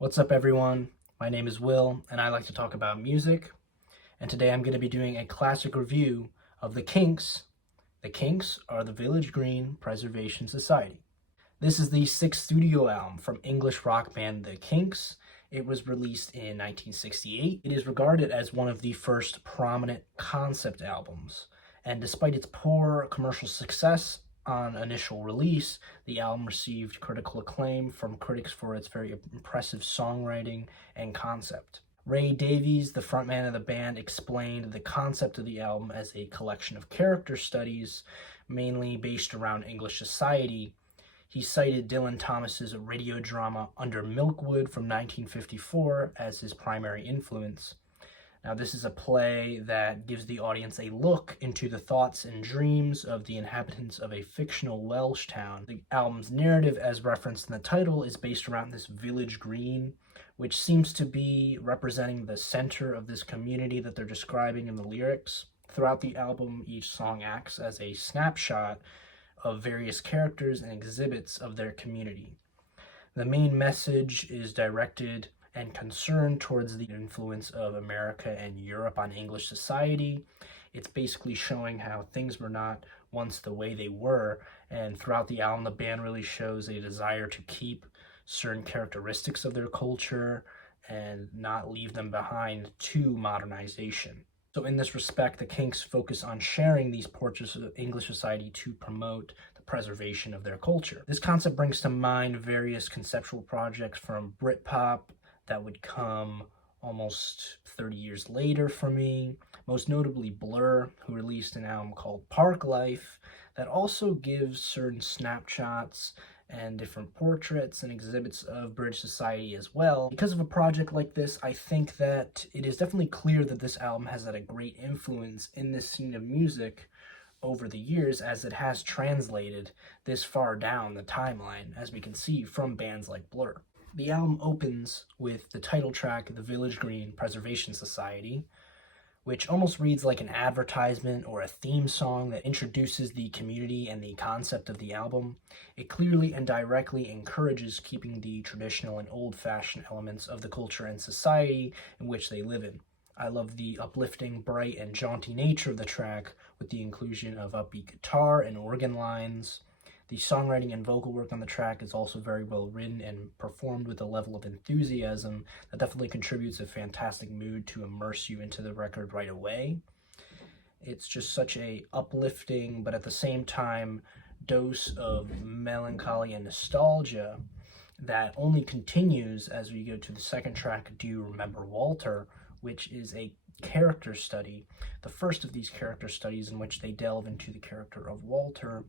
What's up, everyone? My name is Will, and I like to talk about music. And today I'm going to be doing a classic review of the Kinks. The Kinks are the Village Green Preservation Society. This is the sixth studio album from English rock band The Kinks. It was released in 1968. It is regarded as one of the first prominent concept albums. And despite its poor commercial success on initial release, the album received critical acclaim from critics for its very impressive songwriting and concept. Ray Davies, the frontman of the band, explained the concept of the album as a collection of character studies, mainly based around English society. He cited Dylan Thomas's radio drama Under Milkwood from 1954 as his primary influence. Now, this is a play that gives the audience a look into the thoughts and dreams of the inhabitants of a fictional Welsh town. The album's narrative, as referenced in the title, is based around this village green, which seems to be representing the center of this community that they're describing in the lyrics. Throughout the album, each song acts as a snapshot of various characters and exhibits of their community. The main message is directed and concerned towards the influence of America and Europe on English society. It's basically showing how things were not once the way they were, and throughout the album, the band really shows a desire to keep certain characteristics of their culture and not leave them behind to modernization. So in this respect, the Kinks focus on sharing these portraits of English society to promote the preservation of their culture. This concept brings to mind various conceptual projects from Britpop that would come almost 30 years later for me, most notably Blur, who released an album called Park Life that also gives certain snapshots and different portraits and exhibits of British society as well. Because of a project like this, I think that it is definitely clear that this album has had a great influence in this scene of music over the years, as it has translated this far down the timeline, as we can see from bands like Blur. The album opens with the title track, The Village Green Preservation Society, which almost reads like an advertisement or a theme song that introduces the community and the concept of the album. It clearly and directly encourages keeping the traditional and old-fashioned elements of the culture and society in which they live in. I love the uplifting, bright, and jaunty nature of the track, with the inclusion of upbeat guitar and organ lines. The songwriting and vocal work on the track is also very well written and performed with a level of enthusiasm that definitely contributes a fantastic mood to immerse you into the record right away. It's just such a uplifting, but at the same time, dose of melancholy and nostalgia that only continues as we go to the second track, Do You Remember Walter?, which is a character study, the first of these character studies in which they delve into the character of Walter,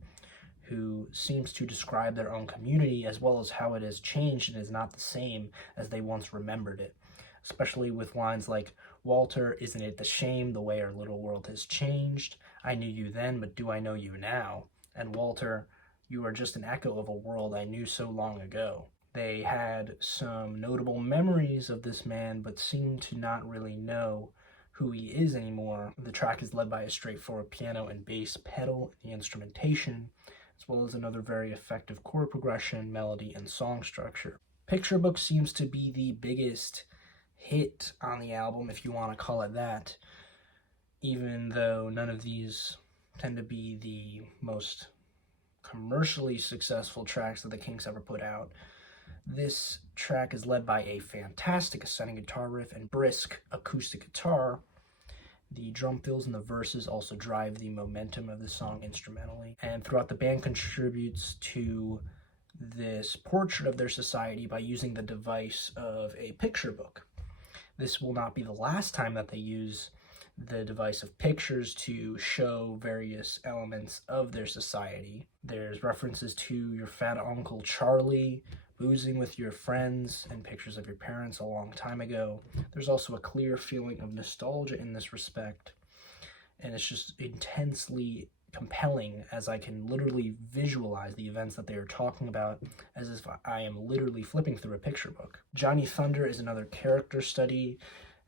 who seems to describe their own community as well as how it has changed and is not the same as they once remembered it, especially with lines like, Walter, isn't it the shame the way our little world has changed? I knew you then, but do I know you now? And Walter, you are just an echo of a world I knew so long ago. They had some notable memories of this man, but seem to not really know who he is anymore. The track is led by a straightforward piano and bass pedal in the instrumentation, as well as another very effective chord progression, melody, and song structure. Picture Book seems to be the biggest hit on the album, if you want to call it that, even though none of these tend to be the most commercially successful tracks that the Kinks ever put out. This track is led by a fantastic ascending guitar riff and brisk acoustic guitar. The drum fills in the verses also drive the momentum of the song instrumentally, and throughout the band contributes to this portrait of their society by using the device of a picture book. This will not be the last time that they use the device of pictures to show various elements of their society. There's references to your fat Uncle Charlie, boozing with your friends, and pictures of your parents a long time ago. There's also a clear feeling of nostalgia in this respect, and it's just intensely compelling as I can literally visualize the events that they are talking about as if I am literally flipping through a picture book. Johnny Thunder is another character study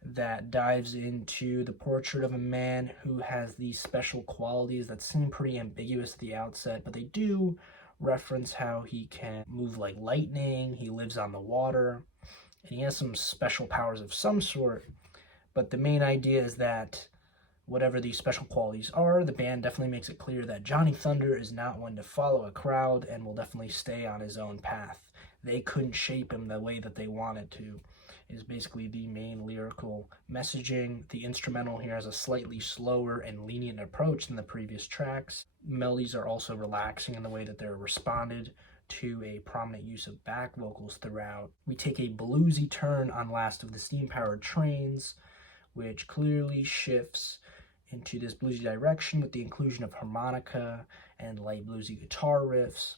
that dives into the portrait of a man who has these special qualities that seem pretty ambiguous at the outset, but they do reference how he can move like lightning, he lives on the water, and he has some special powers of some sort, but the main idea is that whatever these special qualities are, the band definitely makes it clear that Johnny Thunder is not one to follow a crowd and will definitely stay on his own path. They couldn't shape him the way that they wanted to, is basically the main lyrical messaging. The instrumental here has a slightly slower and lenient approach than the previous tracks. Melodies are also relaxing in the way that they're responded to a prominent use of back vocals throughout. We take a bluesy turn on Last of the Steam-Powered Trains, which clearly shifts into this bluesy direction with the inclusion of harmonica and light bluesy guitar riffs.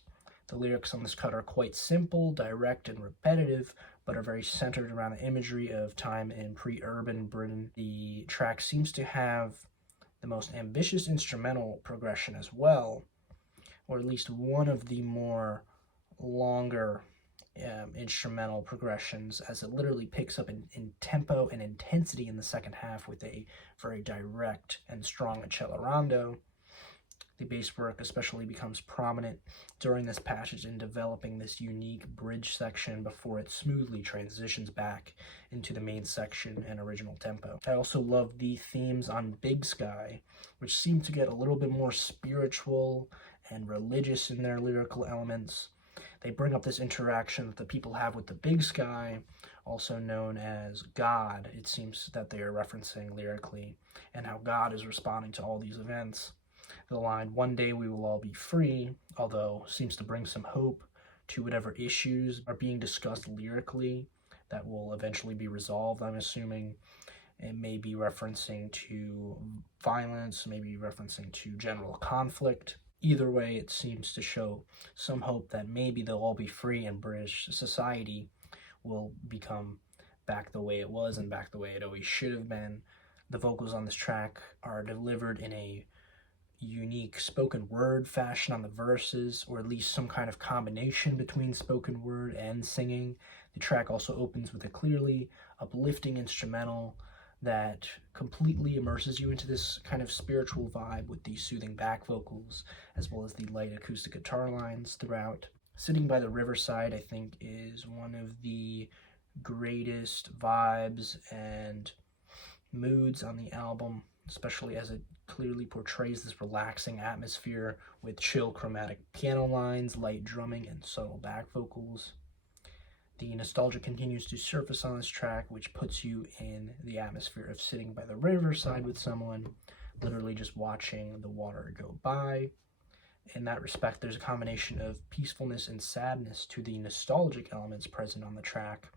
The lyrics on this cut are quite simple, direct, and repetitive, but are very centered around the imagery of time in pre-urban Britain. The track seems to have the most ambitious instrumental progression as well, or at least one of the more longer instrumental progressions, as it literally picks up in tempo and intensity in the second half with a very direct and strong accelerando. The bass work especially becomes prominent during this passage in developing this unique bridge section before it smoothly transitions back into the main section and original tempo. I also love the themes on Big Sky, which seem to get a little bit more spiritual and religious in their lyrical elements. They bring up this interaction that the people have with the big sky, also known as God. It seems that they are referencing lyrically, and how God is responding to all these events. The line, "One day we will all be free," although seems to bring some hope to whatever issues are being discussed lyrically that will eventually be resolved, I'm assuming. It may be referencing to violence, maybe referencing to general conflict. Either way, it seems to show some hope that maybe they'll all be free and British society will become back the way it was and back the way it always should have been. The vocals on this track are delivered in a unique spoken word fashion on the verses, or at least some kind of combination between spoken word and singing. The track also opens with a clearly uplifting instrumental that completely immerses you into this kind of spiritual vibe with the soothing back vocals, as well as the light acoustic guitar lines throughout. Sitting by the Riverside, I think, is one of the greatest vibes and moods on the album, especially as it clearly portrays this relaxing atmosphere with chill chromatic piano lines, light drumming, and subtle back vocals. The nostalgia continues to surface on this track, which puts you in the atmosphere of sitting by the riverside with someone, literally just watching the water go by. In that respect, there's a combination of peacefulness and sadness to the nostalgic elements present on the track,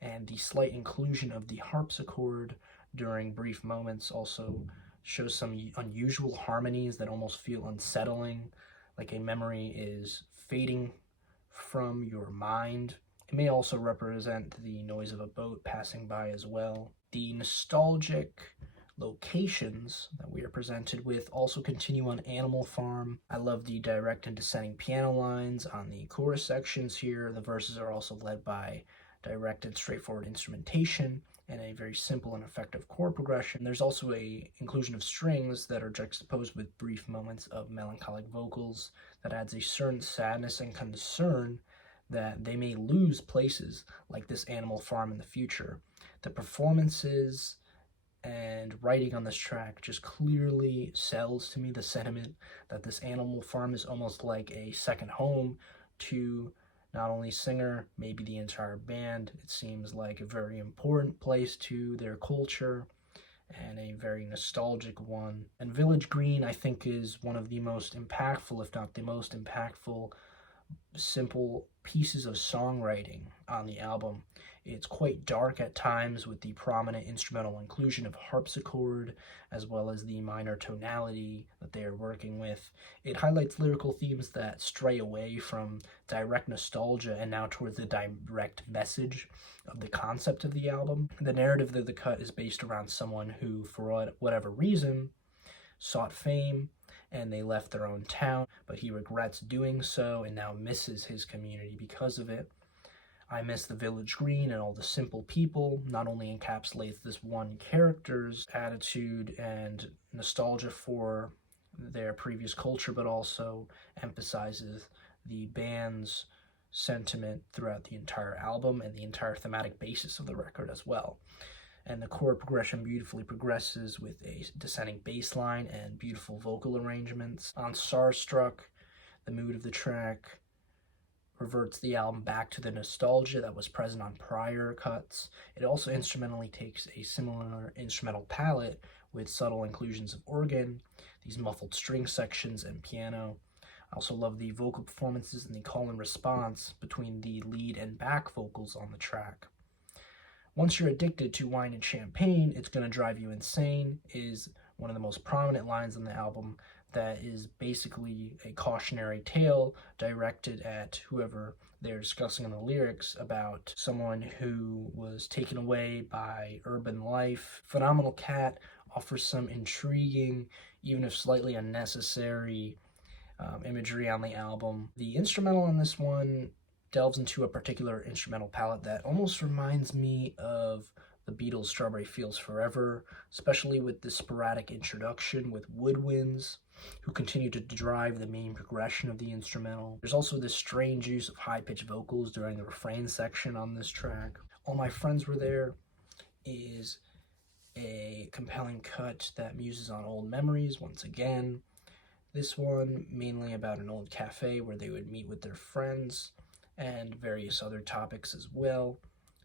and the slight inclusion of the harpsichord during brief moments also shows some unusual harmonies that almost feel unsettling, like a memory is fading from your mind. It may also represent the noise of a boat passing by as well. The nostalgic locations that we are presented with also continue on Animal Farm. I love the direct and descending piano lines on the chorus sections here. The verses are also led by direct and straightforward instrumentation and a very simple and effective chord progression. There's also a inclusion of strings that are juxtaposed with brief moments of melancholic vocals that adds a certain sadness and concern that they may lose places like this Animal Farm in the future. The performances and writing on this track just clearly sells to me the sentiment that this Animal Farm is almost like a second home to not only singer, maybe the entire band. It seems like a very important place to their culture and a very nostalgic one. And Village Green, I think, is one of the most impactful, if not the most impactful, simple pieces of songwriting on the album. It's quite dark at times with the prominent instrumental inclusion of harpsichord as well as the minor tonality that they are working with. It highlights lyrical themes that stray away from direct nostalgia and now towards the direct message of the concept of the album. The narrative of the cut is based around someone who, for whatever reason, sought fame and they left their own town, but he regrets doing so and now misses his community because of it. I Miss the Village Green and all the simple people not only encapsulates this one character's attitude and nostalgia for their previous culture, but also emphasizes the band's sentiment throughout the entire album and the entire thematic basis of the record as well. And the chord progression beautifully progresses with a descending bass line and beautiful vocal arrangements. On Starstruck, the mood of the track reverts the album back to the nostalgia that was present on prior cuts. It also instrumentally takes a similar instrumental palette with subtle inclusions of organ, these muffled string sections, and piano. I also love the vocal performances and the call and response between the lead and back vocals on the track. Once you're addicted to wine and champagne, it's going to drive you insane is one of the most prominent lines on the album that is basically a cautionary tale directed at whoever they're discussing in the lyrics about someone who was taken away by urban life. Phenomenal Cat offers some intriguing, even if slightly unnecessary, imagery on the album. The instrumental on this one delves into a particular instrumental palette that almost reminds me of the Beatles' Strawberry Fields Forever, especially with the sporadic introduction with woodwinds who continue to drive the main progression of the instrumental. There's also this strange use of high-pitched vocals during the refrain section on this track. All My Friends Were There is a compelling cut that muses on old memories once again. This one mainly about an old cafe where they would meet with their friends and various other topics as well.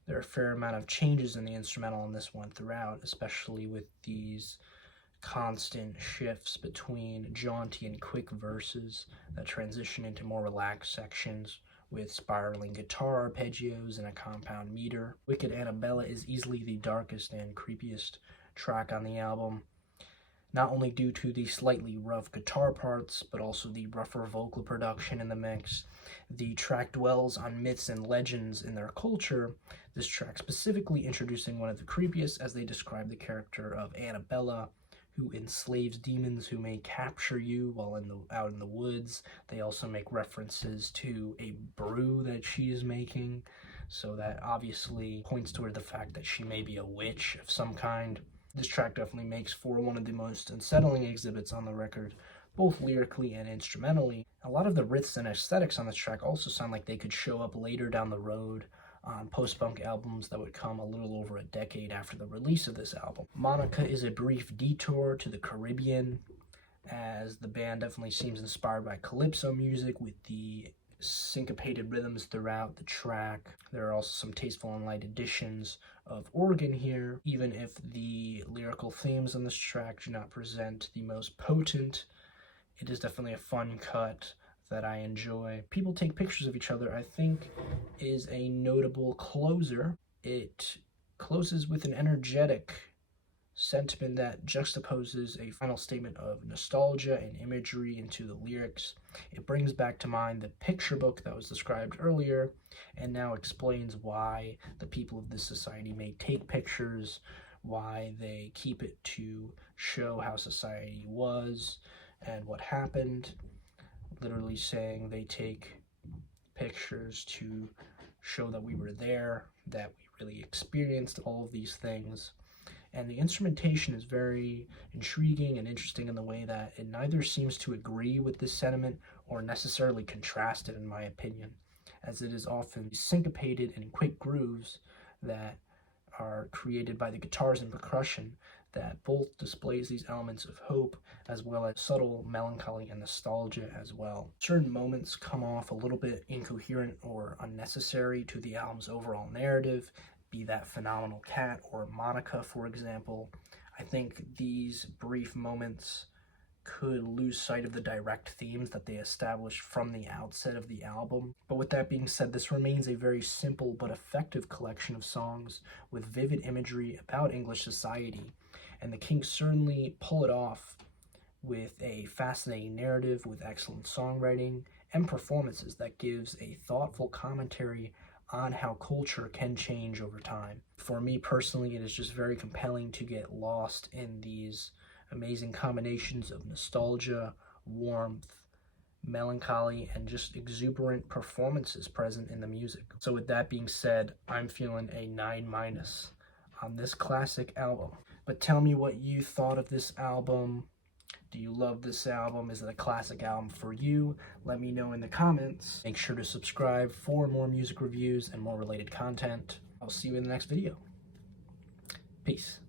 There are a fair amount of changes in the instrumental on this one throughout, especially with these constant shifts between jaunty and quick verses that transition into more relaxed sections with spiraling guitar arpeggios and a compound meter. Wicked Annabella is easily the darkest and creepiest track on the album, not only due to the slightly rough guitar parts, but also the rougher vocal production in the mix. The track dwells on myths and legends in their culture, this track specifically introducing one of the creepiest as they describe the character of Annabella, who enslaves demons who may capture you while out in the woods. They also make references to a brew that she is making, so that obviously points toward the fact that she may be a witch of some kind. This track definitely makes for one of the most unsettling exhibits on the record, both lyrically and instrumentally. A lot of the riffs and aesthetics on this track also sound like they could show up later down the road on post-punk albums that would come a little over a decade after the release of this album. Monica is a brief detour to the Caribbean, as the band definitely seems inspired by calypso music with the syncopated rhythms throughout the track. There are also some tasteful and light additions of organ here, even if the lyrical themes on this track do not present the most potent. It is definitely a fun cut that I enjoy. People Take Pictures of Each Other, I think, is a notable closer. It closes with an energetic sentiment that juxtaposes a final statement of nostalgia and imagery into the lyrics. It brings back to mind the picture book that was described earlier, and now explains why the people of this society may take pictures, why they keep it to show how society was and what happened. Literally saying they take pictures to show that we were there, that we really experienced all of these things. And the instrumentation is very intriguing and interesting in the way that it neither seems to agree with this sentiment or necessarily contrast it, in my opinion, as it is often syncopated and quick grooves that are created by the guitars and percussion that both displays these elements of hope as well as subtle melancholy and nostalgia as well. Certain moments come off a little bit incoherent or unnecessary to the album's overall narrative, be that Phenomenal Cat or Monica, for example. I think these brief moments could lose sight of the direct themes that they established from the outset of the album. But with that being said, this remains a very simple but effective collection of songs with vivid imagery about English society, and the Kinks certainly pull it off with a fascinating narrative with excellent songwriting and performances that gives a thoughtful commentary on how culture can change over time. For me personally, it is just very compelling to get lost in these amazing combinations of nostalgia, warmth, melancholy, and just exuberant performances present in the music. So with that being said, I'm feeling a 9- on this classic album. But tell me what you thought of this album. Do you love this album? Is it a classic album for you? Let me know in the comments. Make sure to subscribe for more music reviews and more related content. I'll see you in the next video. Peace.